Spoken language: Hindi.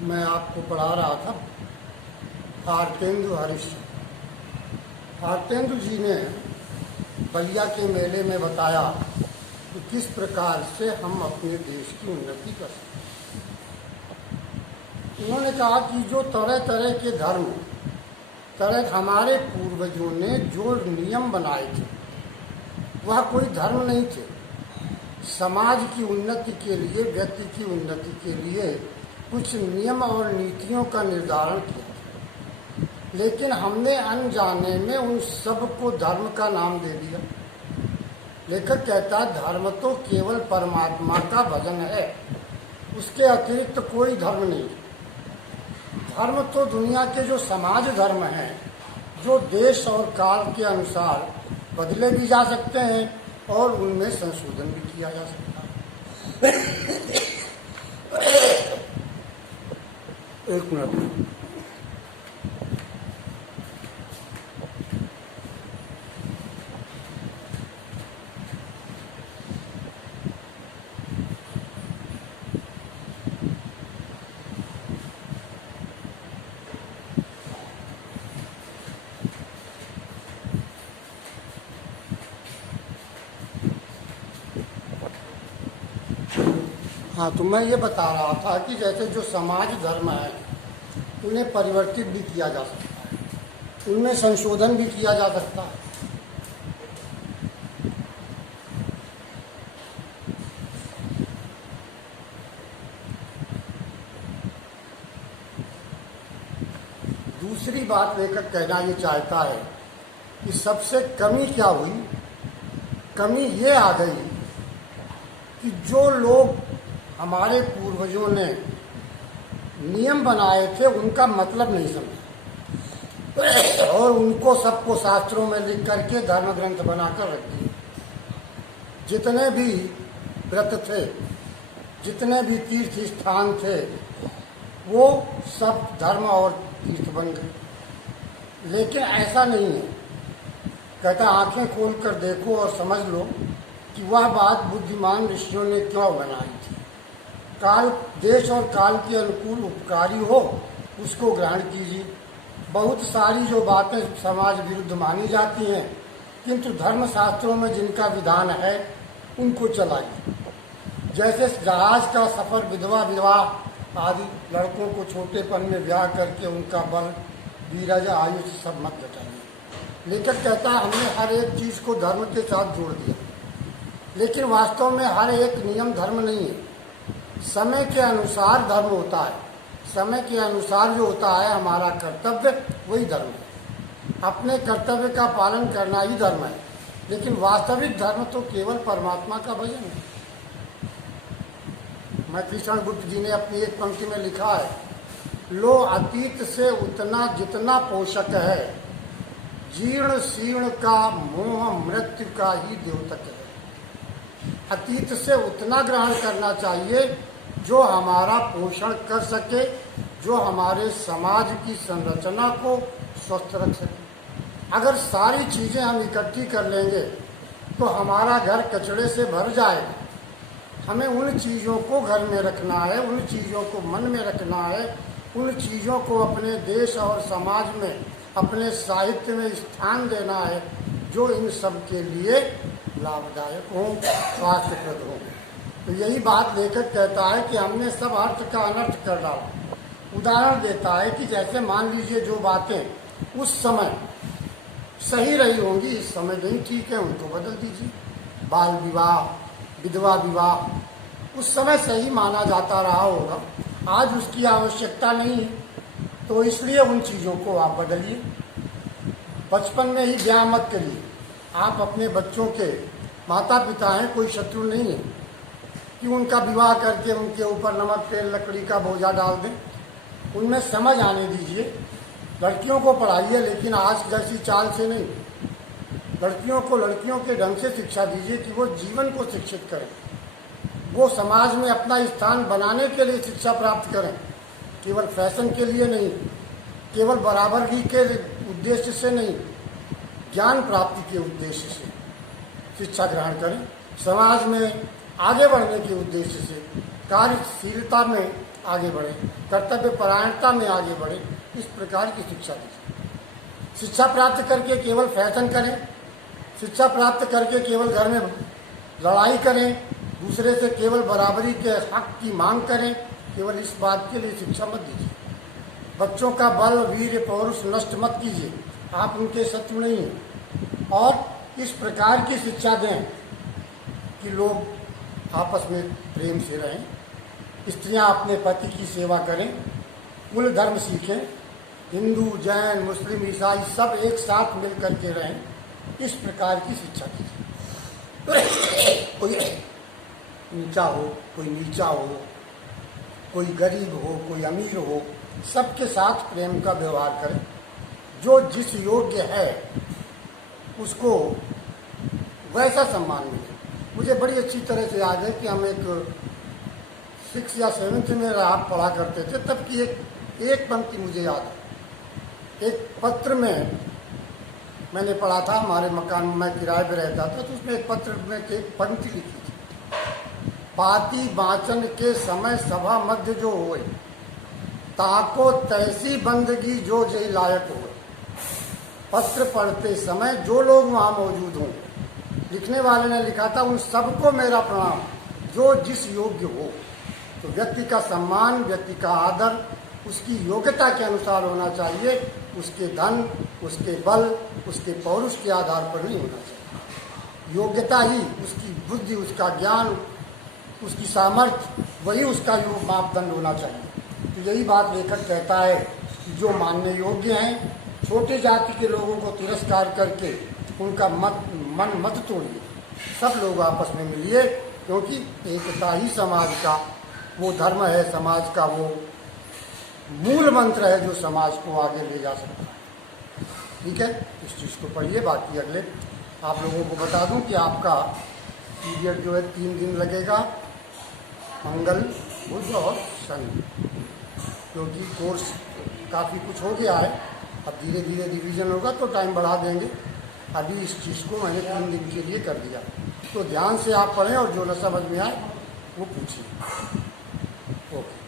मैं आपको पढ़ा रहा था भारतेंदु हरिश्चंद्र। भारतेंदु जी ने बलिया के मेले में बताया कि किस प्रकार से हम अपने देश की उन्नति कर सकते हैं। उन्होंने कहा कि जो तरह तरह के धर्म, तरह हमारे पूर्वजों ने जो नियम बनाए थे वह कोई धर्म नहीं थे। समाज की उन्नति के लिए, व्यक्ति की उन्नति के लिए कुछ नियम और नीतियों का निर्धारण किया था, लेकिन हमने अनजाने में उन सब को धर्म का नाम दे दिया। लेखक कहता है धर्म तो केवल परमात्मा का भजन है, उसके अतिरिक्त कोई धर्म नहीं। धर्म तो दुनिया के जो समाज धर्म हैं, जो देश और काल के अनुसार बदले भी जा सकते हैं और उनमें संशोधन भी किया जा सकता है। एक मिनट। हाँ, तो मैं ये बता रहा था कि जैसे जो समाज धर्म है उन्हें परिवर्तित भी किया जा सकता है, उनमें संशोधन भी किया जा सकता है। दूसरी बात लेकर कहना ये चाहता है कि सबसे कमी क्या हुई? कमी ये आ गई कि जो लोग हमारे पूर्वजों ने नियम बनाए थे उनका मतलब नहीं समझा और उनको सबको शास्त्रों में लिख करके धर्म ग्रंथ बनाकर रख दिए। जितने भी व्रत थे, जितने भी तीर्थ स्थान थे, वो सब धर्म और तीर्थ बन गए। लेकिन ऐसा नहीं है। कहता आंखें खोल कर देखो और समझ लो कि वह बात बुद्धिमान ऋषियों ने क्यों बनाई थी। काल, देश और काल के अनुकूल उपकारी हो उसको ग्रहण कीजिए। बहुत सारी जो बातें समाज विरुद्ध मानी जाती हैं, किंतु धर्म शास्त्रों में जिनका विधान है उनको चलाइए। जैसे जहाज का सफर, विधवा विवाह आदि, लड़कों को छोटेपन में ब्याह करके उनका बल, धीरज, आयु सब मत घटाइए। लेखक कहता है हमने हर एक चीज को धर्म के साथ जोड़ दिया, लेकिन वास्तव में हर एक नियम धर्म नहीं है। समय के अनुसार धर्म होता है। समय के अनुसार जो होता है हमारा कर्तव्य, वही धर्म है। अपने कर्तव्य का पालन करना ही धर्म है, लेकिन वास्तविक धर्म तो केवल परमात्मा का भजन है। मैं कृष्ण गुप्त जी ने अपनी एक पंक्ति में लिखा है, लो अतीत से उतना जितना पोषक है, जीर्ण शीर्ण का मोह मृत्यु का ही द्योतक है। अतीत से उतना ग्रहण करना चाहिए जो हमारा पोषण कर सके, जो हमारे समाज की संरचना को स्वस्थ रख सके। अगर सारी चीजें हम इकट्ठी कर लेंगे तो हमारा घर कचड़े से भर जाएगा। हमें उन चीज़ों को घर में रखना है, उन चीज़ों को मन में रखना है, उन चीज़ों को अपने देश और समाज में, अपने साहित्य में स्थान देना है जो इन सब के लिए लाभदायक हो, स्वास्थ्यप्रद हो। तो यही बात लेखक कहता है कि हमने सब अर्थ का अनर्थ कर डाला। उदाहरण देता है कि जैसे मान लीजिए जो बातें उस समय सही रही होंगी इस समय नहीं ठीक है, उनको बदल दीजिए। बाल विवाह, विधवा विवाह उस समय सही माना जाता रहा होगा, आज उसकी आवश्यकता नहीं है, तो इसलिए उन चीज़ों को आप बदलिए। बचपन में ही ब्याह मत करिए। आप अपने बच्चों के माता पिता हैं, कोई शत्रु नहीं है कि उनका विवाह करके उनके ऊपर नमक तेल लकड़ी का बोझा डाल दें। उनमें समझ आने दीजिए। लड़कियों को पढ़ाइए, लेकिन आज जैसी चाल से नहीं। लड़कियों को लड़कियों के ढंग से शिक्षा दीजिए कि वो जीवन को शिक्षित करें, वो समाज में अपना स्थान बनाने के लिए शिक्षा प्राप्त करें, केवल फैशन के लिए नहीं, केवल बराबरी के उद्देश्य से नहीं, ज्ञान प्राप्ति के उद्देश्य से शिक्षा ग्रहण करें। समाज में आगे बढ़ने के उद्देश्य से कार्यशीलता में आगे बढ़े, कर्तव्य परायणता में आगे बढ़े, इस प्रकार की शिक्षा दी। शिक्षा प्राप्त करके केवल फैशन करें, शिक्षा प्राप्त करके केवल घर में लड़ाई करें, दूसरे से केवल बराबरी के हक की मांग करें, केवल इस बात के लिए शिक्षा मत दीजिए। बच्चों का बल वीर पौरुष नष्ट मत कीजिए, आप उनके शत्रु नहीं हैं। और इस प्रकार की शिक्षा दें कि लोग आपस में प्रेम से रहें, स्त्रियां अपने पति की सेवा करें, कुल धर्म सीखें, हिंदू जैन मुस्लिम ईसाई सब एक साथ मिल करके रहें, इस प्रकार की शिक्षा दीजिए। कोई ऊंचा हो, कोई नीचा हो, कोई गरीब हो, कोई अमीर हो, सबके साथ प्रेम का व्यवहार करें। जो जिस योग्य है उसको वैसा सम्मान मिले। मुझे बड़ी अच्छी तरह से याद है कि हम एक 6 या 7 में आप पढ़ा करते थे, तब की एक पंक्ति मुझे याद है। एक पत्र में मैंने पढ़ा था, हमारे मकान में मैं किराए पे रहता था, तो उसमें एक पत्र में एक पंक्ति लिखी थी, पाती बाँचन के समय सभा मध्य जो होए, ताको तैसी बंदगी जो जय लायक हो। पत्र पढ़ते समय जो लोग वहाँ मौजूद हों, लिखने वाले ने लिखा था उन सबको मेरा प्रणाम, जो जिस योग्य हो। तो व्यक्ति का सम्मान, व्यक्ति का आदर उसकी योग्यता के अनुसार होना चाहिए, उसके धन, उसके बल, उसके पौरुष के आधार पर नहीं होना चाहिए। योग्यता ही, उसकी बुद्धि, उसका ज्ञान, उसकी सामर्थ्य, वही उसका मापदंड होना चाहिए। तो यही बात लेखक कहता है कि जो मानने योग्य हैं, छोटे जाति के लोगों को तिरस्कार करके उनका मन मत तोड़िए, सब लोग आपस में मिलिए, क्योंकि एकता ही समाज का वो धर्म है, समाज का वो मूल मंत्र है जो समाज को आगे ले जा सकता है। ठीक है, इस चीज़ को पढ़िए। बाकी अगले आप लोगों को बता दूं कि आपका पीरियड जो है 3 दिन लगेगा, मंगल बुध और शनि, क्योंकि कोर्स काफ़ी कुछ हो गया है। अब धीरे धीरे रिवीजन होगा तो टाइम बढ़ा देंगे। अभी इस चीज़ को मैंने 3 दिन के लिए कर दिया, तो ध्यान से आप पढ़ें और जो न समझ में आए वो पूछिए। ओके।